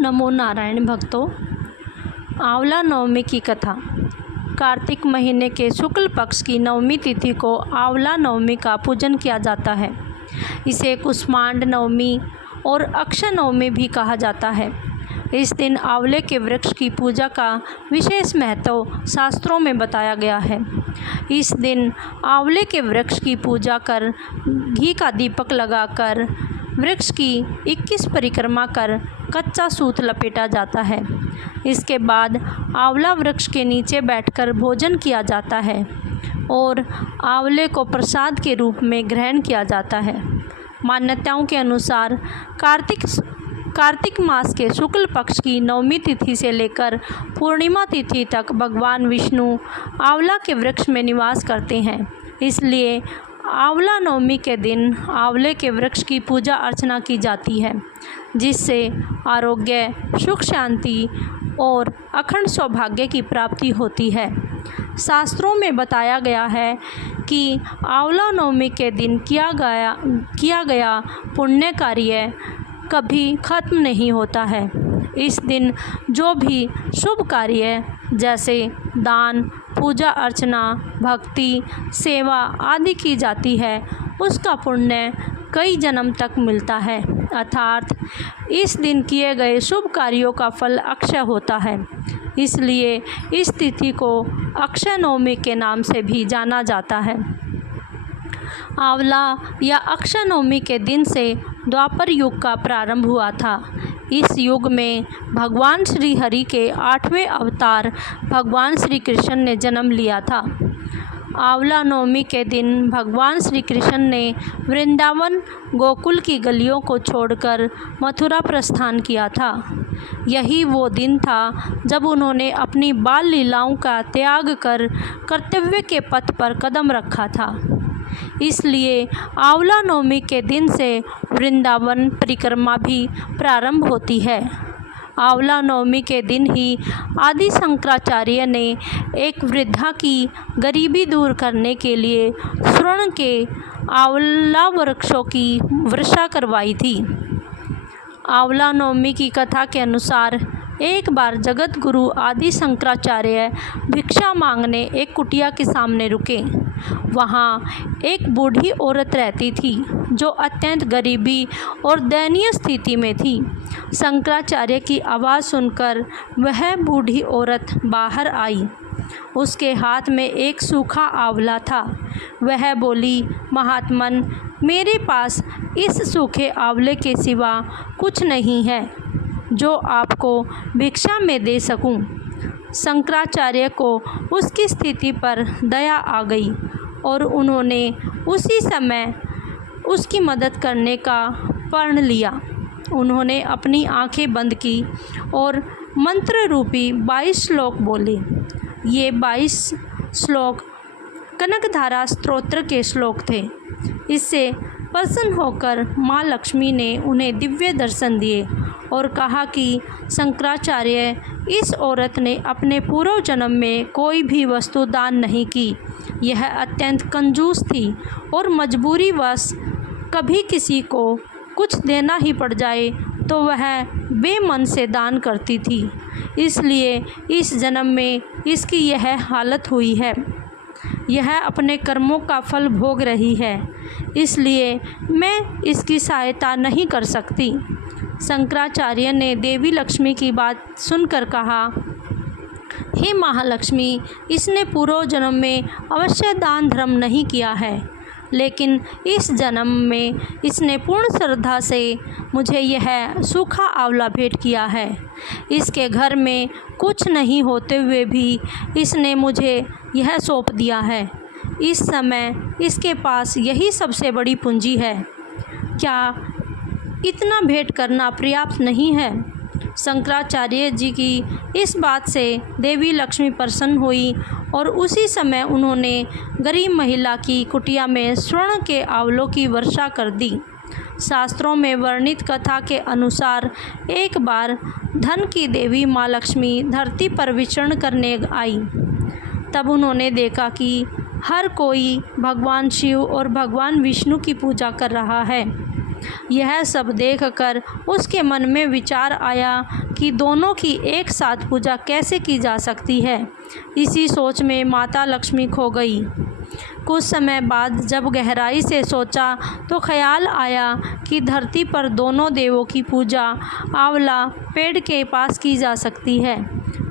नमो नारायण भक्तों। आंवला नवमी की कथा। कार्तिक महीने के शुक्ल पक्ष की नवमी तिथि को आंवला नवमी का पूजन किया जाता है। इसे कुष्मांड नवमी और अक्षय नवमी भी कहा जाता है। इस दिन आंवले के वृक्ष की पूजा का विशेष महत्व शास्त्रों में बताया गया है। इस दिन आंवले के वृक्ष की पूजा कर घी का दीपक लगाकर वृक्ष की 21 परिक्रमा कर कच्चा सूत लपेटा जाता है। इसके बाद आंवला वृक्ष के नीचे बैठकर भोजन किया जाता है और आंवले को प्रसाद के रूप में ग्रहण किया जाता है। मान्यताओं के अनुसार कार्तिक मास के शुक्ल पक्ष की नवमी तिथि से लेकर पूर्णिमा तिथि तक भगवान विष्णु आंवला के वृक्ष में निवास करते हैं। इसलिए आंवला नवमी के दिन आंवले के वृक्ष की पूजा अर्चना की जाती है, जिससे आरोग्य, सुख, शांति और अखंड सौभाग्य की प्राप्ति होती है। शास्त्रों में बताया गया है कि आंवला नवमी के दिन किया गया पुण्य कार्य कभी खत्म नहीं होता है। इस दिन जो भी शुभ कार्य जैसे दान, पूजा अर्चना, भक्ति, सेवा आदि की जाती है, उसका पुण्य कई जन्म तक मिलता है। अर्थात इस दिन किए गए शुभ कार्यों का फल अक्षय होता है। इसलिए इस तिथि को अक्षय नवमी के नाम से भी जाना जाता है। आंवला या अक्षय नवमी के दिन से द्वापर युग का प्रारंभ हुआ था। इस युग में भगवान श्री हरि के 8वें अवतार भगवान श्री कृष्ण ने जन्म लिया था। आंवला नवमी के दिन भगवान श्री कृष्ण ने वृंदावन गोकुल की गलियों को छोड़कर मथुरा प्रस्थान किया था। यही वो दिन था जब उन्होंने अपनी बाल लीलाओं का त्याग कर कर्तव्य के पथ पर कदम रखा था। इसलिए आंवला नवमी के दिन से वृंदावन परिक्रमा भी प्रारंभ होती है। आंवला नवमी के दिन ही आदि शंकराचार्य ने एक वृद्धा की गरीबी दूर करने के लिए स्वर्ण के आंवला वृक्षों की वर्षा करवाई थी। आंवला नवमी की कथा के अनुसार एक बार जगत गुरु आदि शंकराचार्य भिक्षा मांगने एक कुटिया के सामने रुके। वहाँ एक बूढ़ी औरत रहती थी जो अत्यंत गरीबी और दयनीय स्थिति में थी। शंकराचार्य की आवाज़ सुनकर वह बूढ़ी औरत बाहर आई। उसके हाथ में एक सूखा आंवला था। वह बोली, महात्मन, मेरे पास इस सूखे आंवले के सिवा कुछ नहीं है जो आपको भिक्षा में दे सकूं। शंकराचार्य को उसकी स्थिति पर दया आ गई और उन्होंने उसी समय उसकी मदद करने का प्रण लिया। उन्होंने अपनी आंखें बंद की और मंत्र रूपी 22 श्लोक बोले। ये 22 श्लोक कनकधारा स्तोत्र के श्लोक थे। इससे प्रसन्न होकर माँ लक्ष्मी ने उन्हें दिव्य दर्शन दिए और कहा कि शंकराचार्य, इस औरत ने अपने पूर्व जन्म में कोई भी वस्तु दान नहीं की। यह अत्यंत कंजूस थी और मजबूरीवश कभी किसी को कुछ देना ही पड़ जाए तो वह बेमन से दान करती थी। इसलिए इस जन्म में इसकी यह हालत हुई है। यह अपने कर्मों का फल भोग रही है, इसलिए मैं इसकी सहायता नहीं कर सकती। शंकराचार्य ने देवी लक्ष्मी की बात सुनकर कहा, हे महालक्ष्मी, इसने पूर्व जन्म में अवश्य दान धर्म नहीं किया है, लेकिन इस जन्म में इसने पूर्ण श्रद्धा से मुझे यह सूखा आंवला भेंट किया है। इसके घर में कुछ नहीं होते हुए भी इसने मुझे यह सौंप दिया है। इस समय इसके पास यही सबसे बड़ी पूंजी है। क्या इतना भेंट करना पर्याप्त नहीं है? शंकराचार्य जी की इस बात से देवी लक्ष्मी प्रसन्न हुई और उसी समय उन्होंने गरीब महिला की कुटिया में स्वर्ण के आंवलों की वर्षा कर दी। शास्त्रों में वर्णित कथा के अनुसार एक बार धन की देवी माँ लक्ष्मी धरती पर विचरण करने आई। तब उन्होंने देखा कि हर कोई भगवान शिव और भगवान विष्णु की पूजा कर रहा है। यह सब देखकर उसके मन में विचार आया कि दोनों की एक साथ पूजा कैसे की जा सकती है। इसी सोच में माता लक्ष्मी खो गई। कुछ समय बाद जब गहराई से सोचा तो ख्याल आया कि धरती पर दोनों देवों की पूजा आंवला पेड़ के पास की जा सकती है,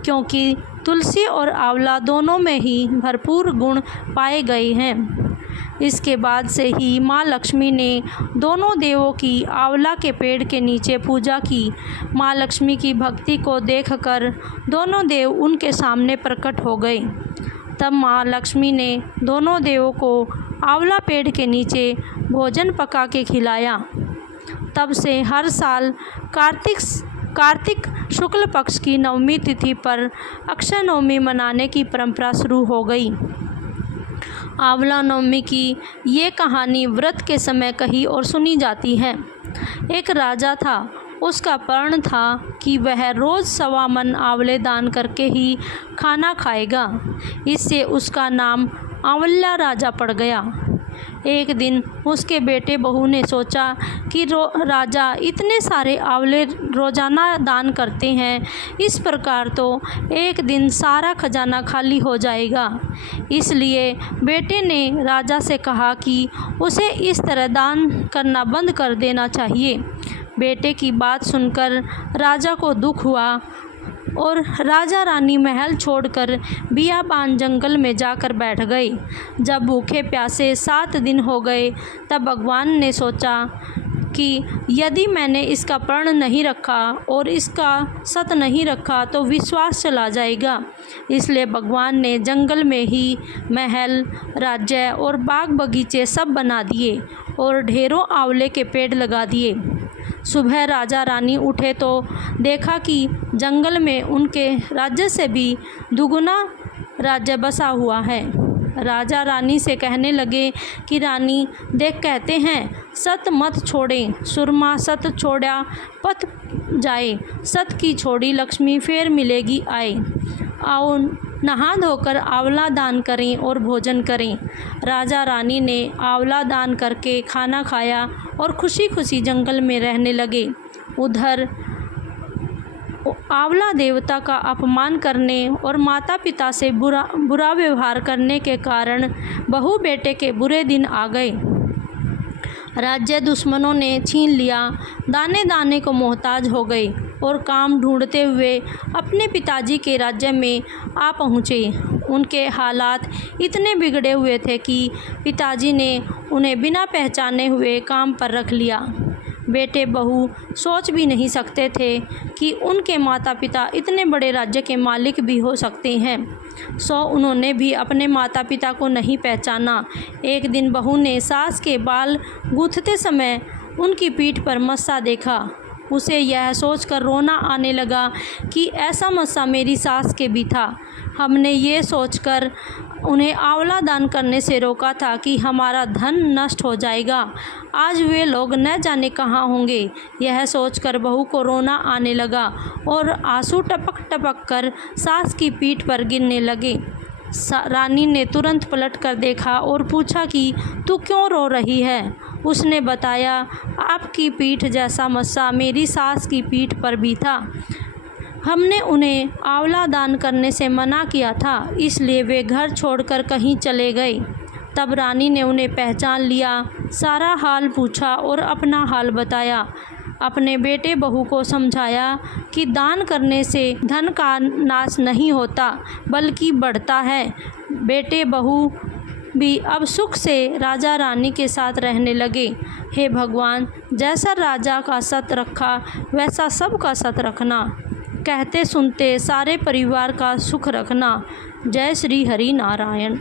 क्योंकि तुलसी और आंवला दोनों में ही भरपूर गुण पाए गए हैं। इसके बाद से ही माँ लक्ष्मी ने दोनों देवों की आंवला के पेड़ के नीचे पूजा की। माँ लक्ष्मी की भक्ति को देखकर दोनों देव उनके सामने प्रकट हो गए। तब माँ लक्ष्मी ने दोनों देवों को आंवला पेड़ के नीचे भोजन पका के खिलाया। तब से हर साल कार्तिक शुक्ल पक्ष की नवमी तिथि पर अक्षय नवमी मनाने की परंपरा शुरू हो गई। आंवला नवमी की ये कहानी व्रत के समय कही और सुनी जाती है। एक राजा था, उसका प्रण था कि वह रोज़ 1.25 मन आंवले दान करके ही खाना खाएगा। इससे उसका नाम आंवला राजा पड़ गया। एक दिन उसके बेटे बहू ने सोचा कि राजा इतने सारे आंवले रोज़ाना दान करते हैं, इस प्रकार तो एक दिन सारा खजाना खाली हो जाएगा। इसलिए बेटे ने राजा से कहा कि उसे इस तरह दान करना बंद कर देना चाहिए। बेटे की बात सुनकर राजा को दुख हुआ और राजा रानी महल छोड़कर बियाबान जंगल में जाकर बैठ गए। जब भूखे प्यासे 7 दिन हो गए तब भगवान ने सोचा कि यदि मैंने इसका प्रण नहीं रखा और इसका सत नहीं रखा तो विश्वास चला जाएगा। इसलिए भगवान ने जंगल में ही महल, राज्य और बाग बगीचे सब बना दिए और ढेरों आंवले के पेड़ लगा दिए। सुबह राजा रानी उठे तो देखा कि जंगल में उनके राज्य से भी दुगुना राज्य बसा हुआ है। राजा रानी से कहने लगे कि रानी देख, कहते हैं सत मत छोड़ें, सुरमा सत छोड़ा पथ जाए, सत की छोड़ी लक्ष्मी फिर मिलेगी आए। आओ नहा धोकर आंवला दान करें और भोजन करें। राजा रानी ने आंवला दान करके खाना खाया और खुशी खुशी जंगल में रहने लगे। उधर आंवला देवता का अपमान करने और माता पिता से बुरा व्यवहार करने के कारण बहू बेटे के बुरे दिन आ गए। राज्य दुश्मनों ने छीन लिया, दाने दाने को मोहताज हो गए और काम ढूंढते हुए अपने पिताजी के राज्य में आ पहुँचे। उनके हालात इतने बिगड़े हुए थे कि पिताजी ने उन्हें बिना पहचाने हुए काम पर रख लिया। बेटे बहू सोच भी नहीं सकते थे कि उनके माता पिता इतने बड़े राज्य के मालिक भी हो सकते हैं। उन्होंने भी अपने माता पिता को नहीं पहचाना। एक दिन बहू ने सास के बाल गूंथते समय उनकी पीठ पर मस्सा देखा। उसे यह सोचकर रोना आने लगा कि ऐसा मस्सा मेरी सास के भी था। हमने ये सोचकर उन्हें आंवला दान करने से रोका था कि हमारा धन नष्ट हो जाएगा। आज वे लोग न जाने कहाँ होंगे। यह सोचकर बहू को रोना आने लगा और आंसू टपक टपक कर सास की पीठ पर गिरने लगे। रानी ने तुरंत पलट कर देखा और पूछा कि तू क्यों रो रही है। उसने बताया, आपकी पीठ जैसा मस्सा मेरी सास की पीठ पर भी था। हमने उन्हें आंवला दान करने से मना किया था, इसलिए वे घर छोड़कर कहीं चले गए। तब रानी ने उन्हें पहचान लिया, सारा हाल पूछा और अपना हाल बताया। अपने बेटे बहू को समझाया कि दान करने से धन का नाश नहीं होता बल्कि बढ़ता है। बेटे बहू भी अब सुख से राजा रानी के साथ रहने लगे। हे भगवान, जैसा राजा का सत रखा वैसा सबका सत रखना, कहते सुनते सारे परिवार का सुख रखना। जय श्री हरि नारायण।